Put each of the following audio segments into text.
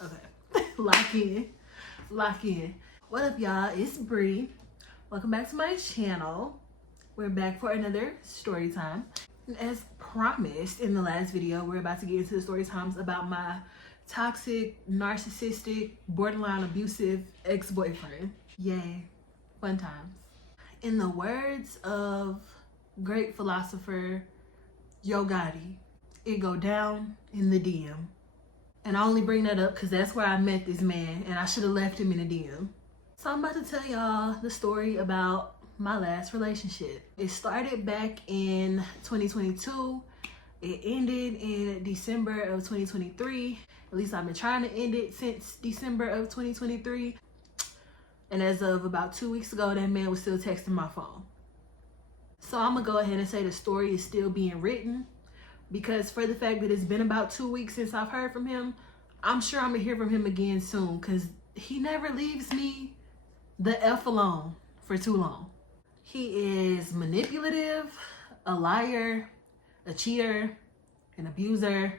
Okay. Lock in. Lock in. What up, y'all? It's Bree. Welcome back to my channel. We're back for another story time. And as promised in the last video, we're about to get into the story times about my toxic, narcissistic, borderline abusive ex-boyfriend. Yay. Fun times. In the words of great philosopher Yo Gotti, it go down in the DM. And I only bring that up because that's where I met this man and I should have left him in a DM. So I'm about to tell y'all the story about my last relationship. It started back in 2022. It ended in December of 2023. At least I've been trying to end it since December of 2023. And as of about 2 weeks ago, that man was still texting my phone. So I'm gonna go ahead and say the story is still being written, because for the fact that it's been about 2 weeks since I've heard from him, I'm sure I'm gonna hear from him again soon, because he never leaves me the F alone for too long. He is manipulative, a liar, a cheater, an abuser,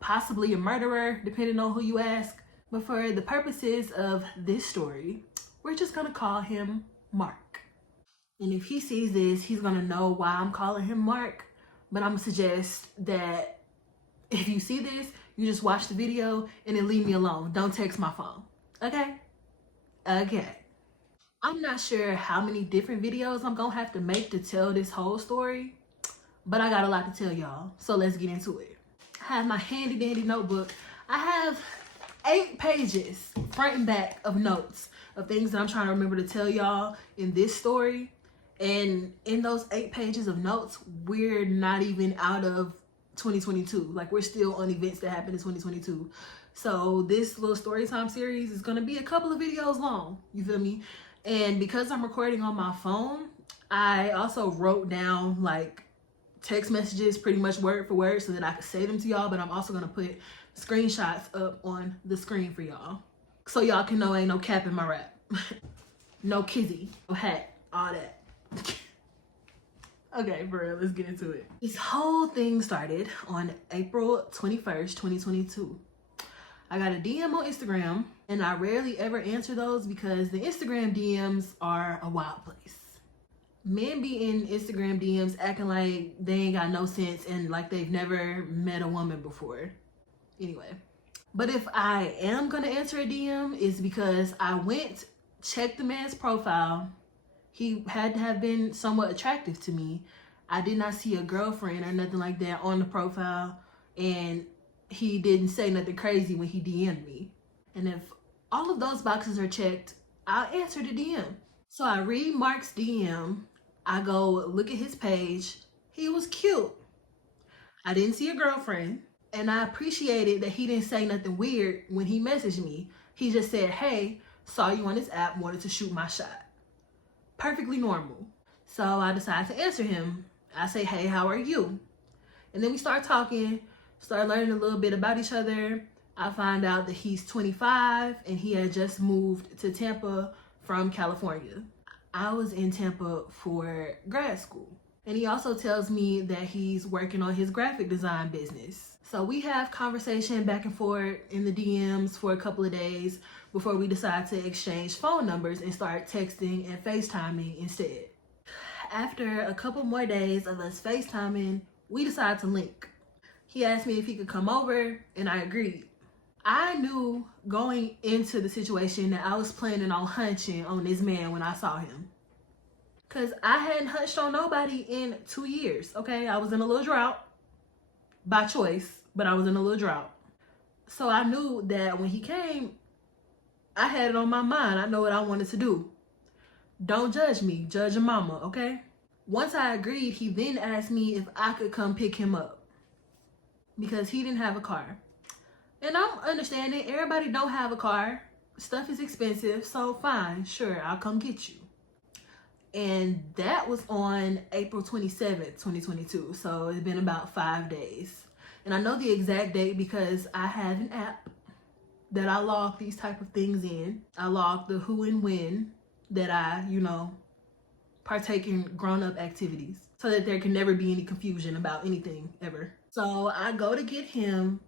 possibly a murderer, depending on who you ask. But for the purposes of this story, we're just gonna call him Mark. And if he sees this, he's gonna know why I'm calling him Mark. But I'm gonna suggest that if you see this, you just watch the video and then leave me alone. Don't text my phone, okay? Okay. I'm not sure how many different videos I'm gonna have to make to tell this whole story, but I got a lot to tell y'all, so let's get into it. I have my handy dandy notebook. I have 8 pages, front and back, of notes of things that I'm trying to remember to tell y'all in this story. And in those 8 pages of notes, we're not even out of 2022. Like, we're still on events that happened in 2022. So this little story time series is gonna be a couple of videos long, you feel me? And because I'm recording on my phone, I also wrote down like text messages pretty much word for word so that I could say them to y'all, but I'm also gonna put screenshots up on the screen for y'all, so y'all can know ain't no cap in my rap. No kizzy, no hat, all that. Okay, for real, let's get into it. This whole thing started on April 21st, 2022. I got a DM on Instagram, and I rarely ever answer those because the Instagram DMs are a wild place. Men be in Instagram DMs acting like they ain't got no sense and like they've never met a woman before. Anyway, but if I am gonna answer a DM, it's because I went, checked the man's profile. He had to have been somewhat attractive to me. I did not see a girlfriend or nothing like that on the profile, and he didn't say nothing crazy when he DM'd me. And if all of those boxes are checked, I'll answer the DM. So I read Mark's DM. I go look at his page. He was cute. I didn't see a girlfriend. And I appreciated that he didn't say nothing weird when he messaged me. He just said, hey, saw you on this app, wanted to shoot my shot. Perfectly normal. So I decided to answer him. I say, hey, how are you? And then we start talking, start learning a little bit about each other. I find out that he's 25 and he had just moved to Tampa from California. I was in Tampa for grad school. And he also tells me that he's working on his graphic design business. So we have conversation back and forth in the DMs for a couple of days before we decide to exchange phone numbers and start texting and FaceTiming instead. After a couple more days of us FaceTiming, we decided to link. He asked me if he could come over, and I agreed. I knew going into the situation that I was planning on hunching on this man when I saw him. Because I hadn't hunched on nobody in 2 years, okay? I was in a little drought. By choice, but I was in a little drought. So I knew that when he came, I had it on my mind. I know what I wanted to do. Don't judge me, judge your mama, okay? Once I agreed, he then asked me if I could come pick him up because he didn't have a car. And I'm understanding, everybody don't have a car. Stuff is expensive, so fine, sure, I'll come get you. And that was on April 27th, 2022. So it's been about 5 days. And I know the exact date because I have an app that I log these type of things in. I log the who and when that I, partake in grown-up activities so that there can never be any confusion about anything ever. So I go to get him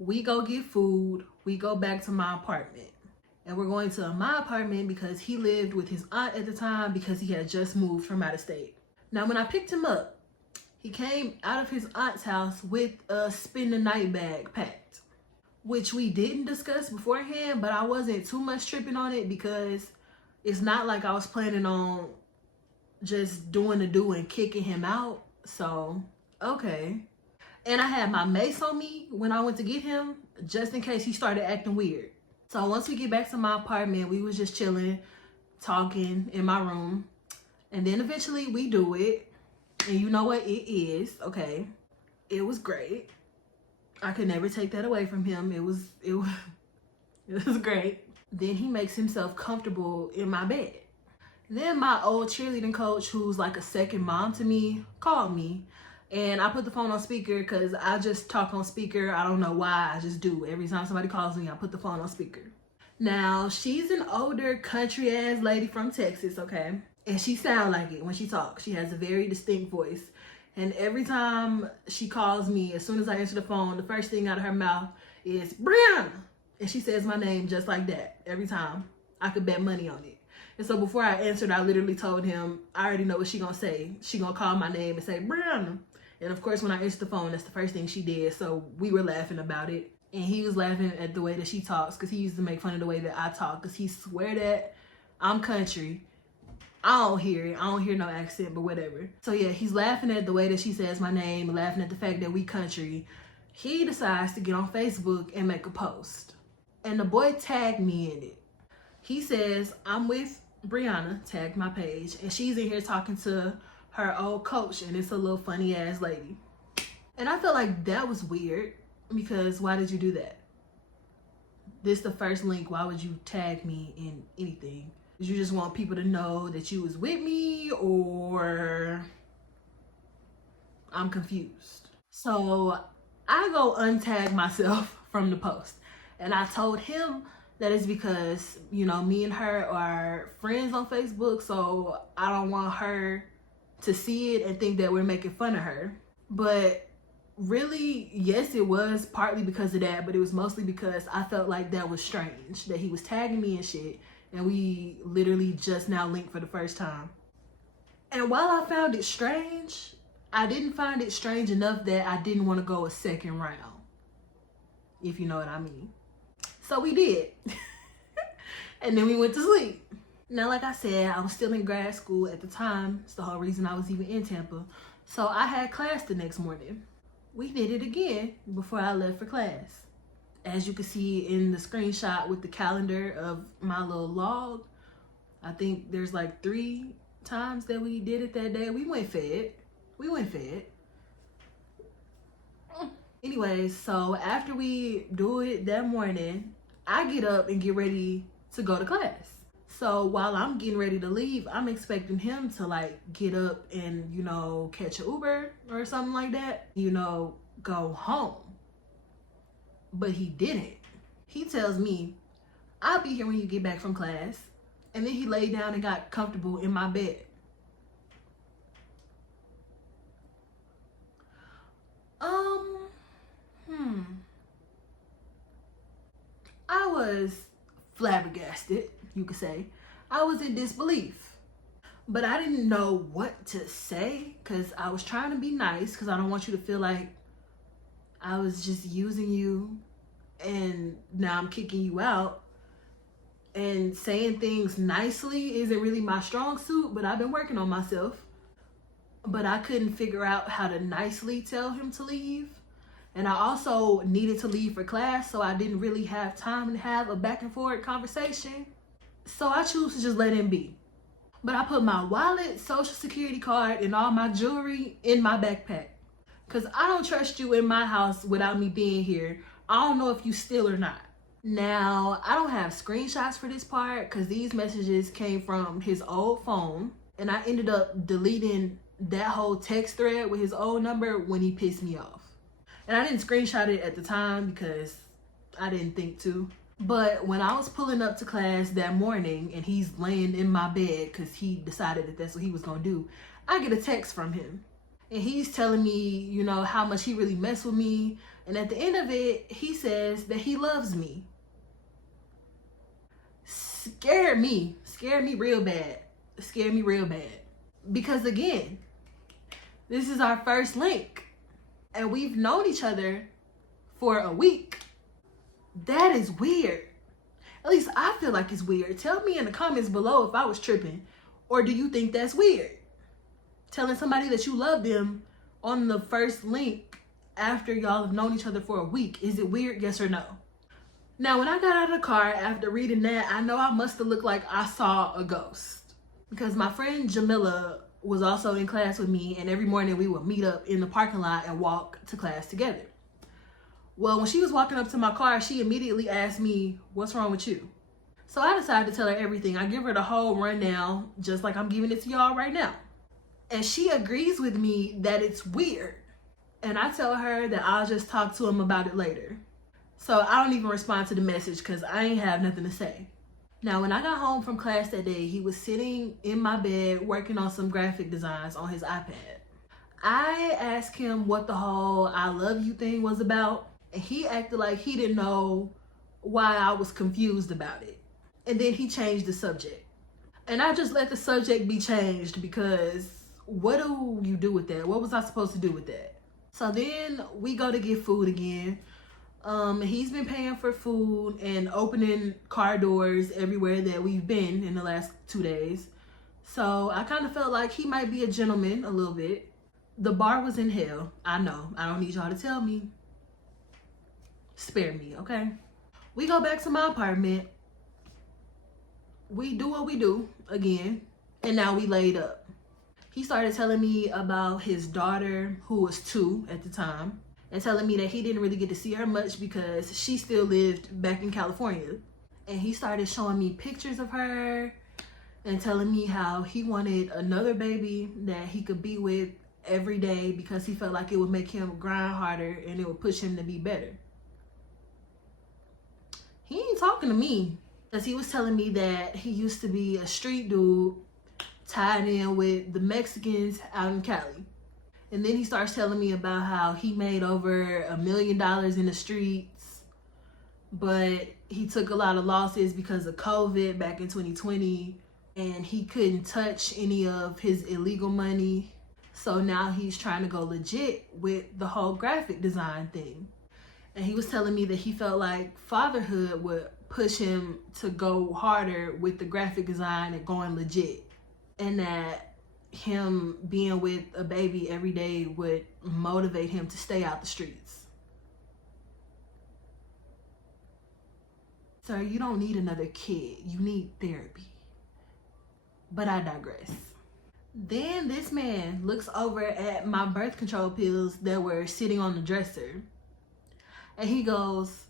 We go get food. We go back to my apartment. And we're going to my apartment because he lived with his aunt at the time because he had just moved from out of state. Now, when I picked him up, he came out of his aunt's house with a spend the night bag packed, which we didn't discuss beforehand, but I wasn't too much tripping on it because it's not like I was planning on just doing the do and kicking him out. So, okay. And I had my mace on me when I went to get him, just in case he started acting weird. So once we get back to my apartment, we was just chilling, talking in my room. And then eventually we do it. And you know what it is, okay? It was great. I could never take that away from him. It was great. Then he makes himself comfortable in my bed. Then my old cheerleading coach, who's like a second mom to me, called me. And I put the phone on speaker because I just talk on speaker. I don't know why, I just do. Every time somebody calls me, I put the phone on speaker. Now, she's an older country ass lady from Texas, okay? And she sounds like it when she talks. She has a very distinct voice. And every time she calls me, as soon as I answer the phone, the first thing out of her mouth is, Brianna. And she says my name just like that every time. I could bet money on it. And so before I answered, I literally told him, I already know what she gonna say. She gonna call my name and say, Brianna. And of course, when I answered the phone, that's the first thing she did. So we were laughing about it. And he was laughing at the way that she talks because he used to make fun of the way that I talk because he swear that I'm country. I don't hear it. I don't hear no accent, but whatever. So yeah, he's laughing at the way that she says my name, laughing at the fact that we country. He decides to get on Facebook and make a post. And the boy tagged me in it. He says, I'm with Brianna, tagged my page, and she's in here talking to her old coach, and it's a little funny ass lady. And I felt like that was weird because why did you do that? This the first link. Why would you tag me in anything? Did you just want people to know that you was with me, or I'm confused? So I go untag myself from the post, and I told him that it's because, you know, me and her are friends on Facebook, so I don't want her to see it and think that we're making fun of her. But really, yes, it was partly because of that, but it was mostly because I felt like that was strange, that he was tagging me and shit, and we literally just now linked for the first time. And while I found it strange, I didn't find it strange enough that I didn't want to go a second round, if you know what I mean. So we did. And then we went to sleep. Now, like I said, I was still in grad school at the time. It's the whole reason I was even in Tampa. So I had class the next morning. We did it again before I left for class. As you can see in the screenshot with the calendar of my little log, I think there's like 3 times that we did it that day. We went fed. Anyways, so after we do it that morning, I get up and get ready to go to class. So while I'm getting ready to leave, I'm expecting him to like get up and, you know, catch an Uber or something like that, you know, go home. But he didn't. He tells me, I'll be here when you get back from class. And then he laid down and got comfortable in my bed. I was flabbergasted, you could say. I was in disbelief. But I didn't know what to say because I was trying to be nice because I don't want you to feel like I was just using you and now I'm kicking you out. And saying things nicely isn't really my strong suit, but I've been working on myself. But I couldn't figure out how to nicely tell him to leave. And I also needed to leave for class, so I didn't really have time to have a back and forth conversation. So I choose to just let him be. But I put my wallet, social security card, and all my jewelry in my backpack. Because I don't trust you in my house without me being here. I don't know if you steal or not. Now, I don't have screenshots for this part because these messages came from his old phone. And I ended up deleting that whole text thread with his old number when he pissed me off. And I didn't screenshot it at the time because I didn't think to. But when I was pulling up to class that morning and he's laying in my bed because he decided that that's what he was going to do, I get a text from him. And he's telling me, you know, how much he really messed with me, And at the end of it, he says that he loves me. Scared me real bad. Scared me real bad. Because again, this is our first link and we've known each other for a week. That is weird. At least I feel like it's weird. Tell me in the comments below if I was tripping, or do you think that's weird? Telling somebody that you love them on the first link after y'all have known each other for a week. Is it weird? Yes or no? Now, when I got out of the car after reading that, I know I must have looked like I saw a ghost. Because my friend Jamila was also in class with me, and every morning we would meet up in the parking lot and walk to class together. Well, when she was walking up to my car, she immediately asked me, "What's wrong with you?" So I decided to tell her everything. I give her the whole rundown, just like I'm giving it to y'all right now. And she agrees with me that it's weird. And I tell her that I'll just talk to him about it later. So I don't even respond to the message because I ain't have nothing to say. Now, when I got home from class that day, he was sitting in my bed working on some graphic designs on his iPad. I asked him what the whole "I love you" thing was about, and he acted like he didn't know why I was confused about it. And then he changed the subject. And I just let the subject be changed because what do you do with that? What was I supposed to do with that? So then we go to get food again. He's been paying for food and opening car doors everywhere that we've been in the last 2 days. So I kind of felt like he might be a gentleman a little bit. The bar was in hell. I know. I don't need y'all to tell me. Spare me, okay? We go back to my apartment. We do what we do again. And now we laid up. He started telling me about his daughter, who was 2 at the time, and telling me that he didn't really get to see her much because she still lived back in California. And he started showing me pictures of her and telling me how he wanted another baby that he could be with every day because he felt like it would make him grind harder and it would push him to be better. He ain't talking to me because he was telling me that he used to be a street dude tied in with the Mexicans out in Cali. And then he starts telling me about how he made over $1 million in the streets, but he took a lot of losses because of COVID back in 2020, and he couldn't touch any of his illegal money. So now he's trying to go legit with the whole graphic design thing. And he was telling me that he felt like fatherhood would push him to go harder with the graphic design and going legit. And that him being with a baby every day would motivate him to stay out the streets. Sir, you don't need another kid. You need therapy. But I digress. Then this man looks over at my birth control pills that were sitting on the dresser. And he goes,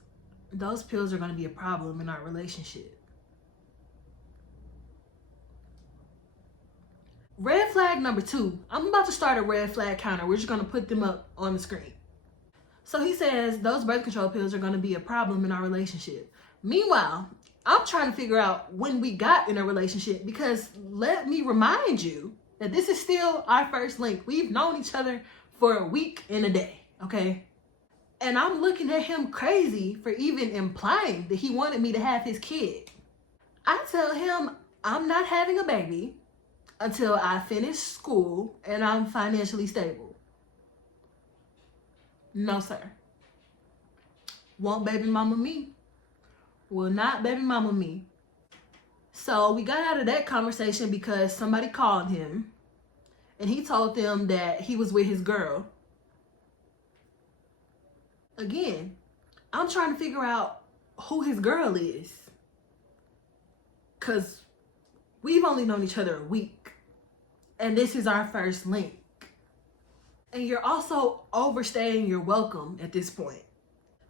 "Those pills are going to be a problem in our relationship." Red flag number 2. I'm about to start a red flag counter. We're just going to put them up on the screen. So he says those birth control pills are going to be a problem in our relationship. Meanwhile, I'm trying to figure out when we got in a relationship, because let me remind you that this is still our first link. We've known each other for a week and a day, okay? And I'm looking at him crazy for even implying that he wanted me to have his kid. I tell him I'm not having a baby until I finish school and I'm financially stable. No, sir. Won't baby mama me. Will not baby mama me. So we got out of that conversation because somebody called him and he told them that he was with his girl. Again, I'm trying to figure out who his girl is, because we've only known each other a week. And this is our first link. And you're also overstaying your welcome at this point,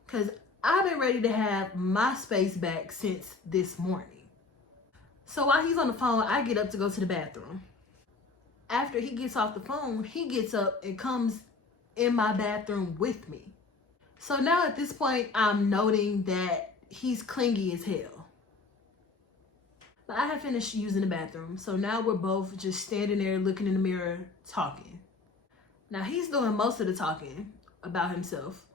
because I've been ready to have my space back since this morning. So while he's on the phone, I get up to go to the bathroom. After he gets off the phone, he gets up and comes in my bathroom with me. So now at this point, I'm noting that he's clingy as hell. But I have finished using the bathroom, so now we're both just standing there looking in the mirror talking. Now he's doing most of the talking about himself.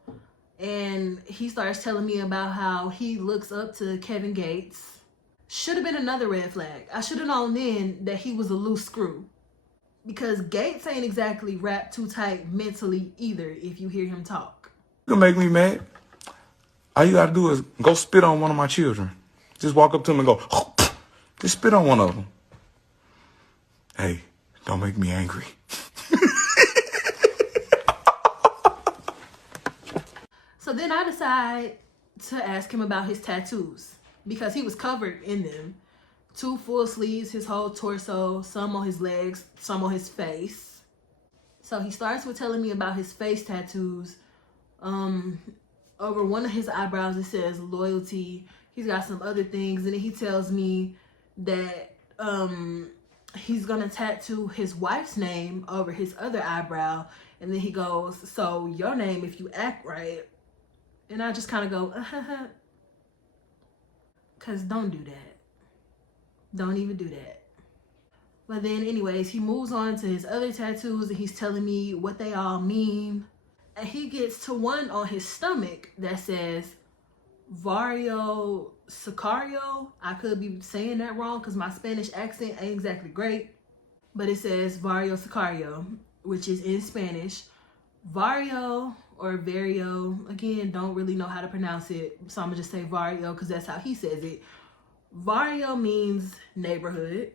And he starts telling me about how he looks up to Kevin Gates. Should have been another red flag. I should have known then that he was a loose screw. Because Gates ain't exactly wrapped too tight mentally either if you hear him talk. You can make me mad. All you gotta do is go spit on one of my children. Just walk up to him and go, just spit on one of them. Hey, don't make me angry. So then I decide to ask him about his tattoos because he was covered in them. 2 full sleeves, his whole torso, some on his legs, some on his face. So he starts with telling me about his face tattoos. Over one of his eyebrows it says loyalty. He's got some other things, and then he tells me that he's gonna tattoo his wife's name over his other eyebrow, and then he goes, so your name if you act right. And I just kind of go, because don't do that. Don't even do that. But then anyways, he moves on to his other tattoos, and he's telling me what they all mean. And he gets to one on his stomach that says Vario Sicario. I could be saying that wrong because my Spanish accent ain't exactly great. But it says Vario Sicario, which is in Spanish. Vario or Vario, again, don't really know how to pronounce it, so I'm gonna just say Vario because that's how he says it. Vario means neighborhood,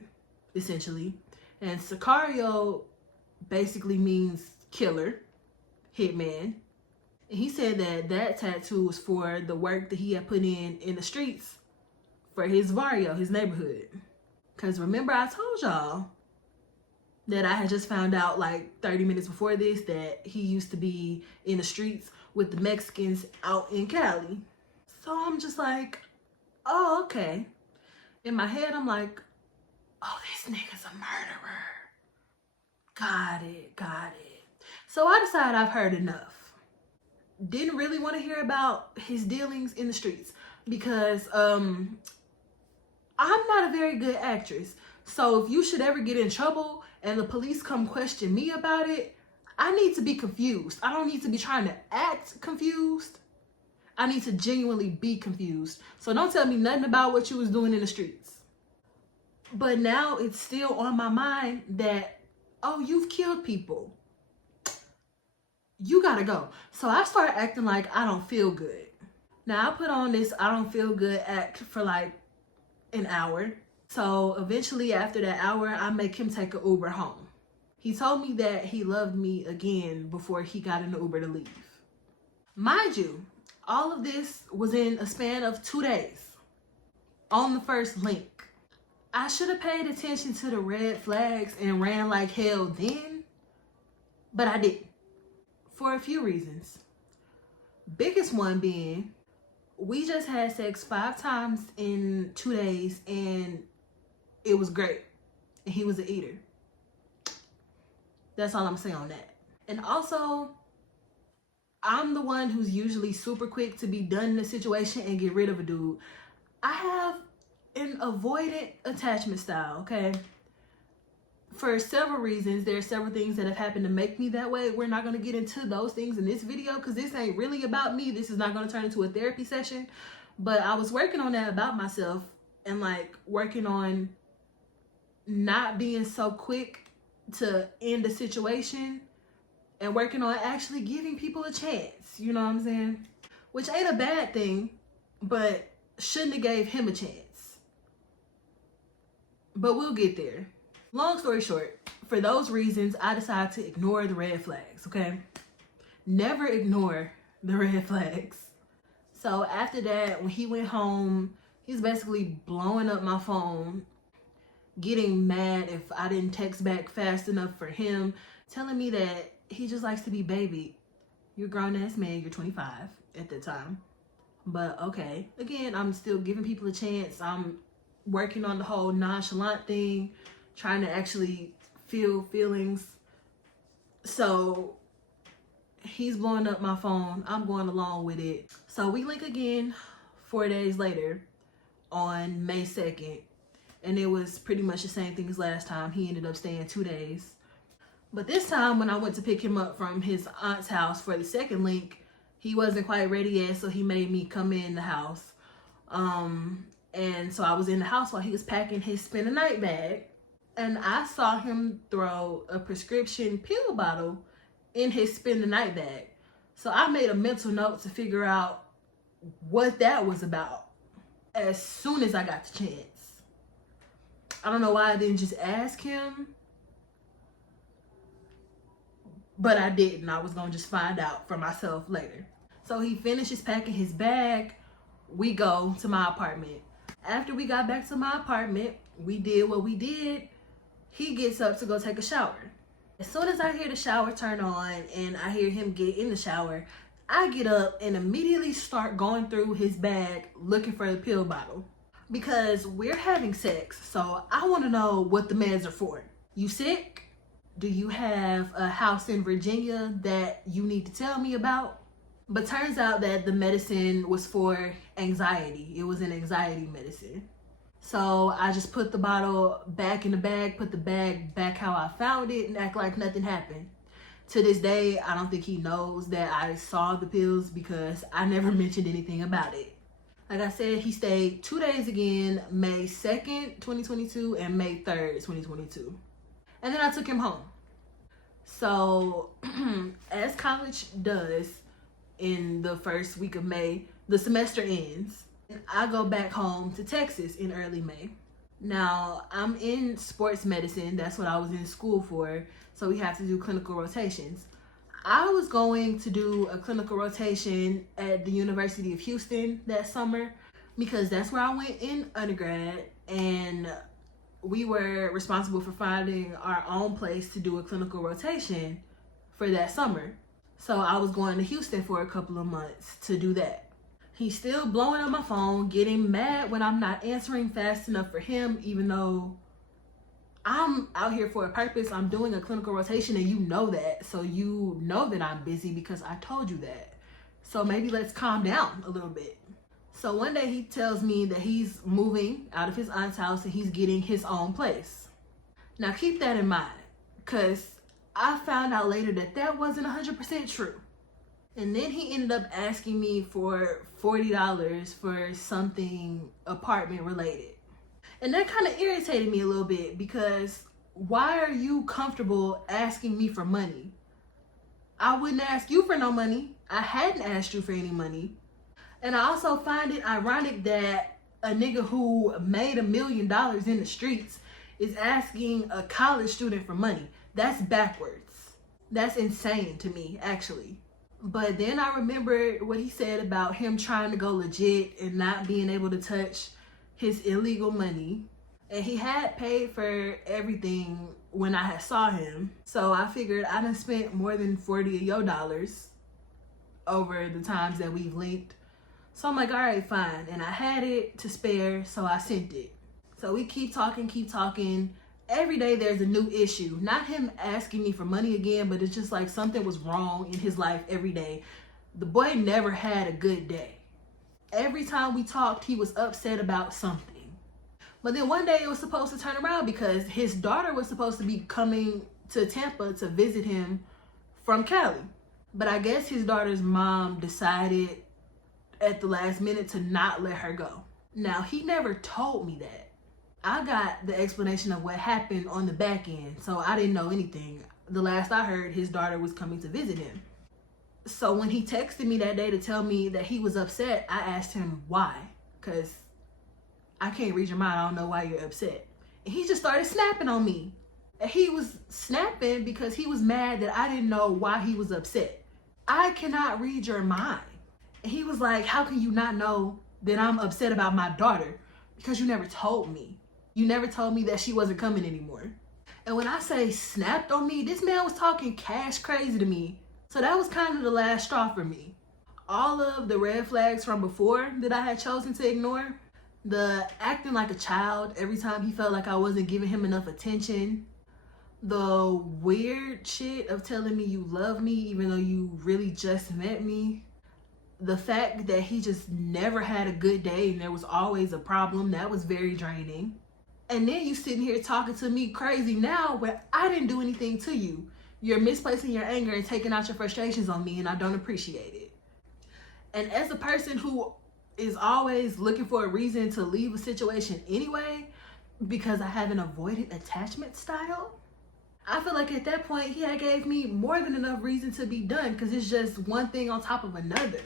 essentially, and Sicario basically means killer, hitman. And he said that that tattoo was for the work that he had put in the streets for his Vario, his neighborhood. Because remember I told y'all that I had just found out like 30 minutes before this that he used to be in the streets with the Mexicans out in Cali. So I'm just like, oh, okay. In my head, I'm like, oh, this nigga's a murderer. Got it, got it. So I decided I've heard enough. Didn't really want to hear about his dealings in the streets because I'm not a very good actress. So if you should ever get in trouble and the police come question me about it, I need to be confused. I don't need to be trying to act confused. I need to genuinely be confused. So don't tell me nothing about what you was doing in the streets. But now it's still on my mind that, oh, you've killed people. You gotta go. So I start acting like I don't feel good. Now I put on this I don't feel good act for like an hour. So eventually after that hour, I make him take an Uber home. He told me that he loved me again before he got in the Uber to leave. Mind you, all of this was in a span of 2 days on the first link. I should have paid attention to the red flags and ran like hell then, but I didn't. For a few reasons. Biggest one being, we just had sex 5 times in 2 days and it was great. And he was an eater. That's all I'm saying on that. And also, I'm the one who's usually super quick to be done in a situation and get rid of a dude. I have an avoidant attachment style, okay? For several reasons. There are several things that have happened to make me that way. We're not going to get into those things in this video because this ain't really about me. This is not going to turn into a therapy session. But I was working on that about myself and like working on not being so quick to end a situation and working on actually giving people a chance. You know what I'm saying? Which ain't a bad thing, but shouldn't have gave him a chance. But we'll get there. Long story short, for those reasons, I decided to ignore the red flags, okay? Never ignore the red flags. So after that, when he went home, he's basically blowing up my phone, getting mad if I didn't text back fast enough for him, telling me that he just likes to be babied. You're a grown-ass man, you're 25 at the time. But okay, again, I'm still giving people a chance. I'm working on the whole nonchalant thing, trying to actually feel feelings. So he's blowing up my phone. I'm going along with it. So we link again 4 days later on May 2nd. And it was pretty much the same thing as last time. He ended up staying 2 days. But this time when I went to pick him up from his aunt's house for the second link, He wasn't quite ready yet, so he made me come in the house. And so I was in the house while he was packing his spend the night bag. And I saw him throw a prescription pill bottle in his spend the night bag. So I made a mental note to figure out what that was about as soon as I got the chance. I don't know why I didn't just ask him, but I didn't. I was gonna just find out for myself later. So he finishes packing his bag. We go to my apartment. After we got back to my apartment, we did what we did. He gets up to go take a shower. As soon as I hear the shower turn on and I hear him get in the shower, I get up and immediately start going through his bag looking for the pill bottle. Because we're having sex, so I want to know what the meds are for. You sick? Do you have a house in Virginia that you need to tell me about? But turns out that the medicine was for anxiety. It was an anxiety medicine. So I just put the bottle back in the bag, put the bag back how I found it, and act like nothing happened. To this day, I don't think he knows that I saw the pills because I never mentioned anything about it. Like I said, he stayed 2 days again, May 2nd, 2022 and May 3rd, 2022. And then I took him home. So as college does in the first week of May, the semester ends. I go back home to Texas in early May. Now, I'm in sports medicine. That's what I was in school for. So we have to do clinical rotations. I was going to do a clinical rotation at the University of Houston that summer because that's where I went in undergrad, and we were responsible for finding our own place to do a clinical rotation for that summer. So I was going to Houston for a couple of months to do that. He's still blowing up my phone, getting mad when I'm not answering fast enough for him, even though I'm out here for a purpose. I'm doing a clinical rotation and you know that. So you know that I'm busy because I told you that. So maybe let's calm down a little bit. So one day he tells me that he's moving out of his aunt's house and he's getting his own place. Now keep that in mind, because I found out later that that wasn't 100% true. And then he ended up asking me for $40 for something apartment related. And that kind of irritated me a little bit because why are you comfortable asking me for money? I wouldn't ask you for no money. I hadn't asked you for any money. And I also find it ironic that a nigga who made $1 million in the streets is asking a college student for money. That's backwards. That's insane to me, actually. But then I remembered what he said about him trying to go legit and not being able to touch his illegal money. And he had paid for everything when I had saw him. So I figured I done spent more than 40 of your dollars over the times that we've linked. So I'm like, all right, fine. And I had it to spare, so I sent it. So we keep talking. Every day there's a new issue. Not him asking me for money again, but it's just like something was wrong in his life every day. The boy never had a good day. Every time we talked, he was upset about something. But then one day it was supposed to turn around because his daughter was supposed to be coming to Tampa to visit him from Cali. But I guess his daughter's mom decided at the last minute to not let her go. Now, he never told me that. I got the explanation of what happened on the back end, so I didn't know anything. The last I heard, his daughter was coming to visit him. So when he texted me that day to tell me that he was upset, I asked him why, because I can't read your mind. I don't know why you're upset. And he just started snapping on me. And he was snapping because he was mad that I didn't know why he was upset. I cannot read your mind. And he was like, how can you not know that I'm upset about my daughter? Because you never told me. You never told me that she wasn't coming anymore. And when I say snapped on me, this man was talking cash crazy to me. So that was kind of the last straw for me. All of the red flags from before that I had chosen to ignore, the acting like a child every time he felt like I wasn't giving him enough attention, the weird shit of telling me you love me even though you really just met me, the fact that he just never had a good day and there was always a problem, that was very draining. And then you sitting here talking to me crazy now where I didn't do anything to you. You're misplacing your anger and taking out your frustrations on me, and I don't appreciate it. And as a person who is always looking for a reason to leave a situation anyway, because I have an avoidant attachment style, I feel like at that point he had gave me more than enough reason to be done, because it's just one thing on top of another.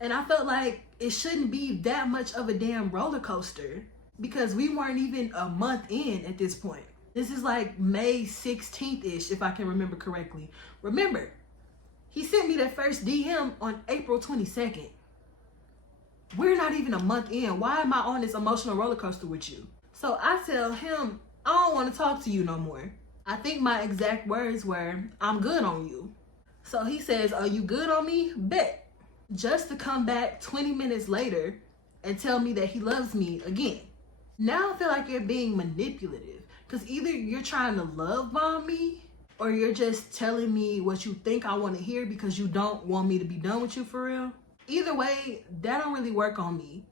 And I felt like it shouldn't be that much of a damn roller coaster, because we weren't even a month in at this point. This is like May 16th-ish, if I can remember correctly. Remember, he sent me that first DM on April 22nd. We're not even a month in. Why am I on this emotional roller coaster with you? So I tell him, I don't want to talk to you no more. I think my exact words were, I'm good on you. So he says, are you good on me? Bet. Just to come back 20 minutes later and tell me that he loves me again. Now I feel like you're being manipulative, because either you're trying to love bomb me, or you're just telling me what you think I want to hear because you don't want me to be done with you for real. Either way, that don't really work on me.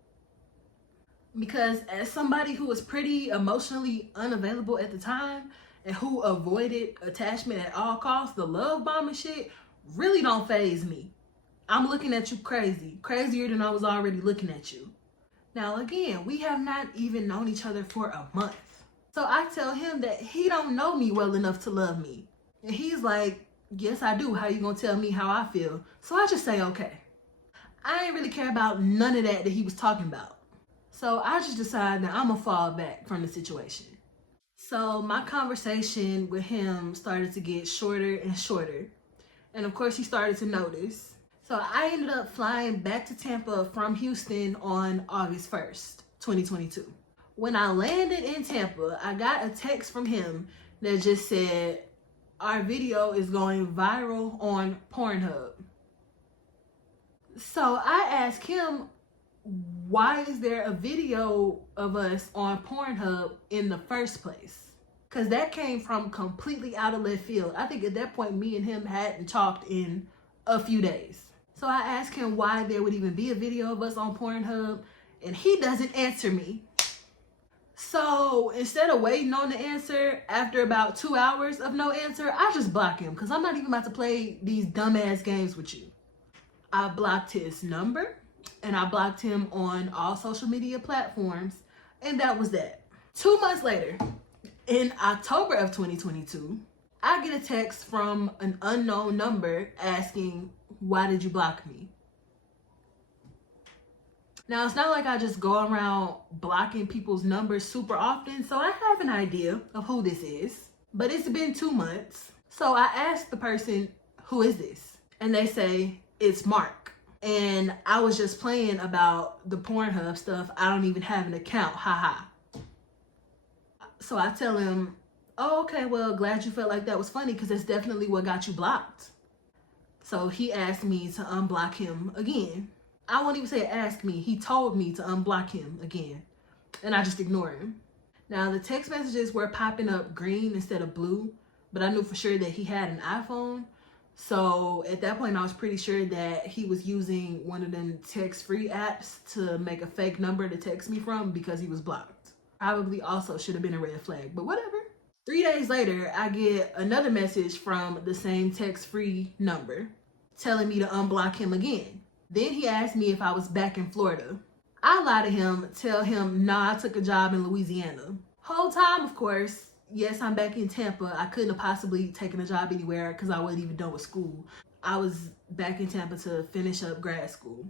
Because as somebody who was pretty emotionally unavailable at the time and who avoided attachment at all costs, the love bombing shit really don't faze me. I'm looking at you crazy, crazier than I was already looking at you. Now again, we have not even known each other for a month. So I tell him that he don't know me well enough to love me. And he's like, yes, I do. How you gonna tell me how I feel? So I just say, okay. I ain't really care about none of that he was talking about. So I just decided that I'm gonna fall back from the situation. So my conversation with him started to get shorter and shorter. And of course he started to notice. So I ended up flying back to Tampa from Houston on August 1st, 2022. When I landed in Tampa, I got a text from him that just said, our video is going viral on Pornhub. So I asked him, why is there a video of us on Pornhub in the first place? Because that came from completely out of left field. I think at that point, me and him hadn't talked in a few days. So I asked him why there would even be a video of us on Pornhub, and he doesn't answer me. So instead of waiting on the answer, after about 2 hours of no answer, I just block him, because I'm not even about to play these dumbass games with you. I blocked his number, and I blocked him on all social media platforms, and that was that. 2 months later, in October of 2022, I get a text from an unknown number asking, why did you block me? Now, it's not like I just go around blocking people's numbers super often, so I have an idea of who this is. But it's been 2 months. So I asked the person, who is this? And they say, it's Mark. And I was just playing about the Pornhub stuff. I don't even have an account, haha. So I tell him, oh, okay, well, glad you felt like that was funny, because that's definitely what got you blocked. So he asked me to unblock him again. I won't even say ask me. He told me to unblock him again. And I just ignored him. Now, the text messages were popping up green instead of blue, but I knew for sure that he had an iPhone. So at that point, I was pretty sure that he was using one of them text-free apps to make a fake number to text me from, because he was blocked. Probably also should have been a red flag, but whatever. 3 days later, I get another message from the same text-free number telling me to unblock him again. Then he asked me if I was back in Florida. I lie to him, tell him, nah, I took a job in Louisiana. Whole time, of course, yes, I'm back in Tampa. I couldn't have possibly taken a job anywhere because I wasn't even done with school. I was back in Tampa to finish up grad school.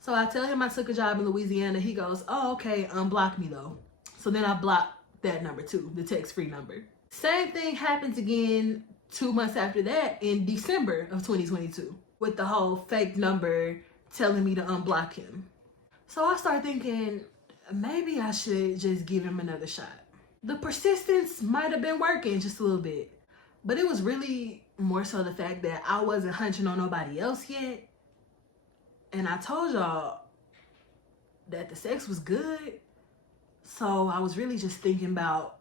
So I tell him I took a job in Louisiana. He goes, oh, okay, unblock me though. So then I block that number too, the text-free number. Same thing happens again 2 months after that in December of 2022 with the whole fake number telling me to unblock him. So I start thinking, maybe I should just give him another shot. The persistence might have been working just a little bit, but it was really more so the fact that I wasn't hunching on nobody else yet. And I told y'all that the sex was good. So I was really just thinking about,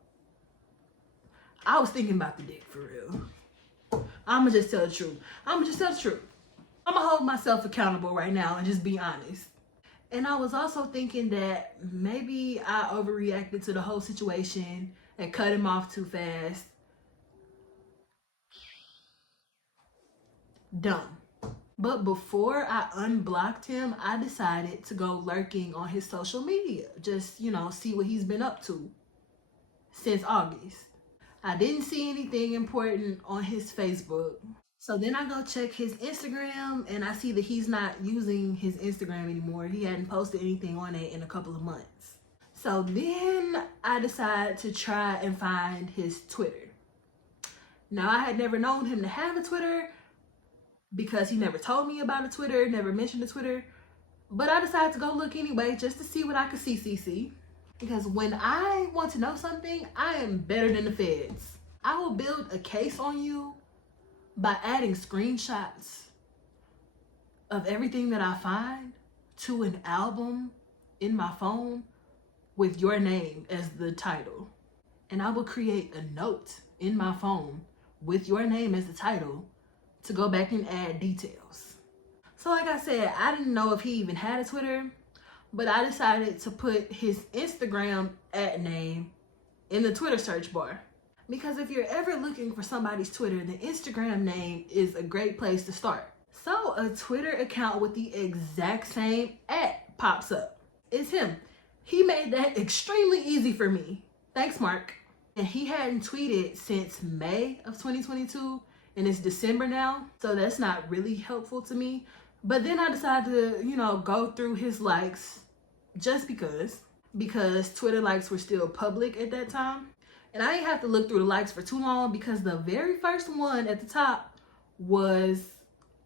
the dick for real. I'ma just tell the truth. I'ma hold myself accountable right now and just be honest. And I was also thinking that maybe I overreacted to the whole situation and cut him off too fast. Dumb. But before I unblocked him, I decided to go lurking on his social media. Just, see what he's been up to since August. I didn't see anything important on his Facebook. So then I go check his Instagram and I see that he's not using his Instagram anymore. He hadn't posted anything on it in a couple of months. So then I decide to try and find his Twitter. Now I had never known him to have a Twitter because he never told me about a Twitter, never mentioned a Twitter. But I decided to go look anyway just to see what I could see. Because when I want to know something, I am better than the feds. I will build a case on you by adding screenshots of everything that I find to an album in my phone with your name as the title. And I will create a note in my phone with your name as the title to go back and add details. So like I said, I didn't know if he even had a Twitter, but I decided to put his Instagram @name in the Twitter search bar. Because if you're ever looking for somebody's Twitter, the Instagram name is a great place to start. So a Twitter account with the exact same @ pops up. It's him. He made that extremely easy for me. Thanks, Mark. And he hadn't tweeted since May of 2022, and it's December now, so that's not really helpful to me. But then I decided to, go through his likes just because Twitter likes were still public at that time. And I didn't have to look through the likes for too long because the very first one at the top was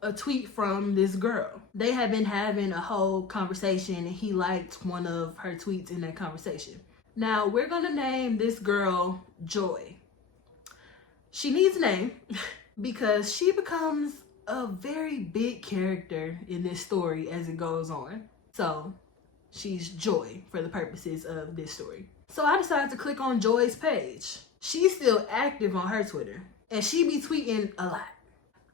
a tweet from this girl. They had been having a whole conversation and he liked one of her tweets in that conversation. Now we're gonna name this girl Joy. She needs a name because she becomes a very big character in this story as it goes on. So she's Joy for the purposes of this story. So I decided to click on Joy's page. She's still active on her Twitter and she be tweeting a lot.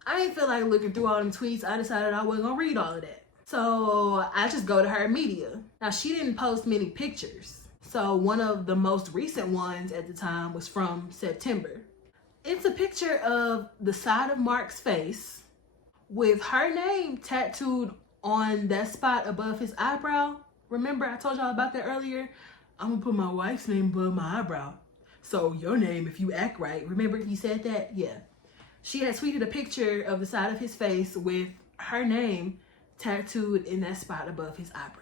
I didn't feel like looking through all them tweets. I decided I wasn't gonna read all of that. So I just go to her media. Now she didn't post many pictures. So one of the most recent ones at the time was from September. It's a picture of the side of Mark's face with her name tattooed on that spot above his eyebrow. Remember I told y'all about that earlier? I'm gonna put my wife's name above my eyebrow. So your name if you act right. Remember he said that? Yeah. She had tweeted a picture of the side of his face with her name tattooed in that spot above his eyebrow.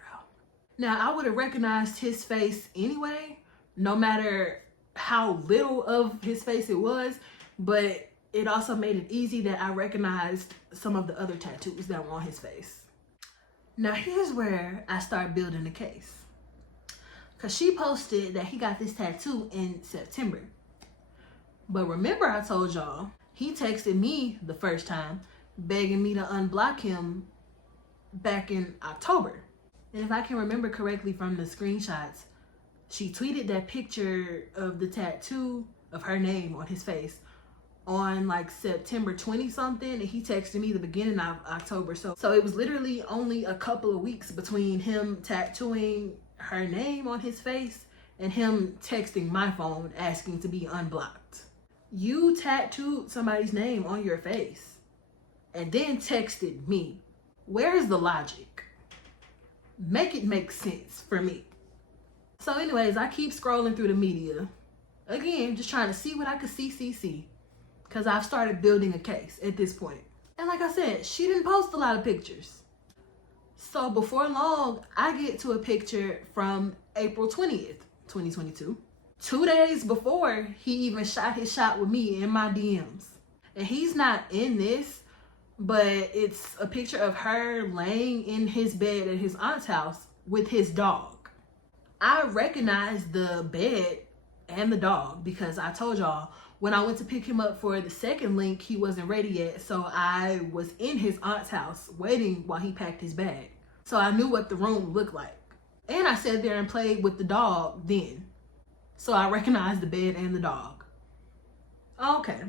Now, I would have recognized his face anyway, no matter how little of his face it was, but it also made it easy that I recognized some of the other tattoos that were on his face. Now, here's where I start building the case. Because she posted that he got this tattoo in September. But remember I told y'all, he texted me the first time, begging me to unblock him back in October. And if I can remember correctly from the screenshots, she tweeted that picture of the tattoo of her name on his face on like September 20 something, and he texted me the beginning of October. So it was literally only a couple of weeks between him tattooing her name on his face and him texting my phone asking to be unblocked. You tattooed somebody's name on your face and then texted me. Where's the logic? Make it make sense for me. So anyways, I keep scrolling through the media. Again, just trying to see what I could see. Because I've started building a case at this point. And like I said, she didn't post a lot of pictures. So before long, I get to a picture from April 20th, 2022. 2 days before he even shot his shot with me in my DMs. And he's not in this, but it's a picture of her laying in his bed at his aunt's house with his dog. I recognized the bed and the dog because I told y'all when I went to pick him up for the second link, he wasn't ready yet. So I was in his aunt's house waiting while he packed his bag. So I knew what the room looked like. And I sat there and played with the dog then. So I recognized the bed and the dog. Okay.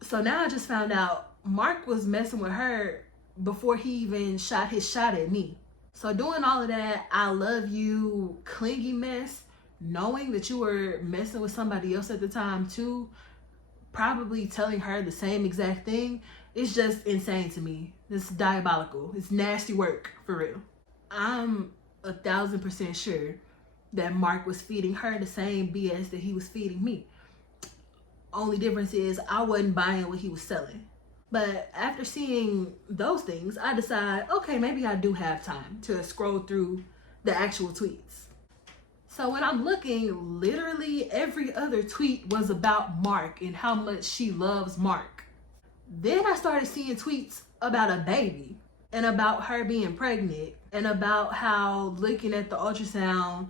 So now I just found out Mark was messing with her before he even shot his shot at me. So doing all of that, I love you, clingy mess, knowing that you were messing with somebody else at the time too, probably telling her the same exact thing, it's just insane to me. It's diabolical. It's nasty work, for real. I'm 1,000% sure that Mark was feeding her the same BS that he was feeding me. Only difference is I wasn't buying what he was selling. But after seeing those things, I decide, okay, maybe I do have time to scroll through the actual tweets. So when I'm looking, literally every other tweet was about Mark and how much she loves Mark. Then I started seeing tweets about a baby and about her being pregnant and about how looking at the ultrasound,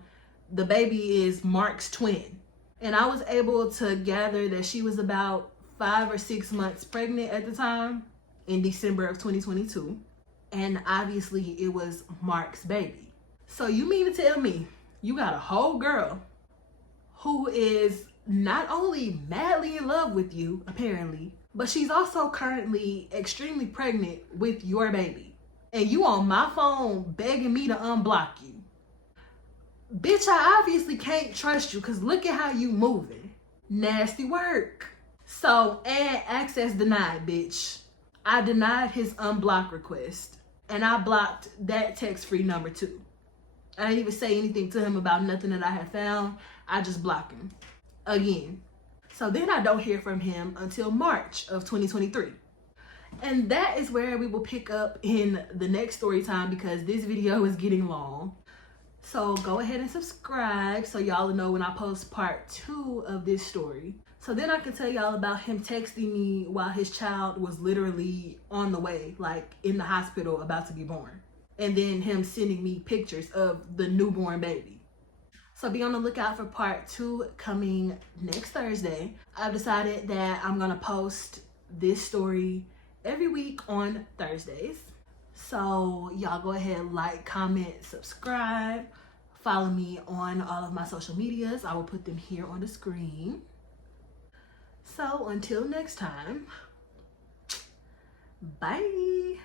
the baby is Mark's twin. And I was able to gather that she was about 5 or 6 months pregnant at the time in December of 2022. And obviously it was Mark's baby. So you mean to tell me you got a whole girl who is not only madly in love with you, apparently, but she's also currently extremely pregnant with your baby. And you on my phone begging me to unblock you. Bitch, I obviously can't trust you because look at how you moving. Nasty work. So, and access denied, bitch. I denied his unblock request. And I blocked that text-free number too. I didn't even say anything to him about nothing that I had found. I just blocked him. Again. So then I don't hear from him until March of 2023. And that is where we will pick up in the next story time because this video is getting long. So go ahead and subscribe so y'all know when I post part 2 of this story. So then I can tell y'all about him texting me while his child was literally on the way, like in the hospital about to be born. And then him sending me pictures of the newborn baby. So be on the lookout for part 2 coming next Thursday. I've decided that I'm gonna post this story every week on Thursdays. So y'all go ahead, like, comment, subscribe. Follow me on all of my social medias. I will put them here on the screen. So until next time, bye.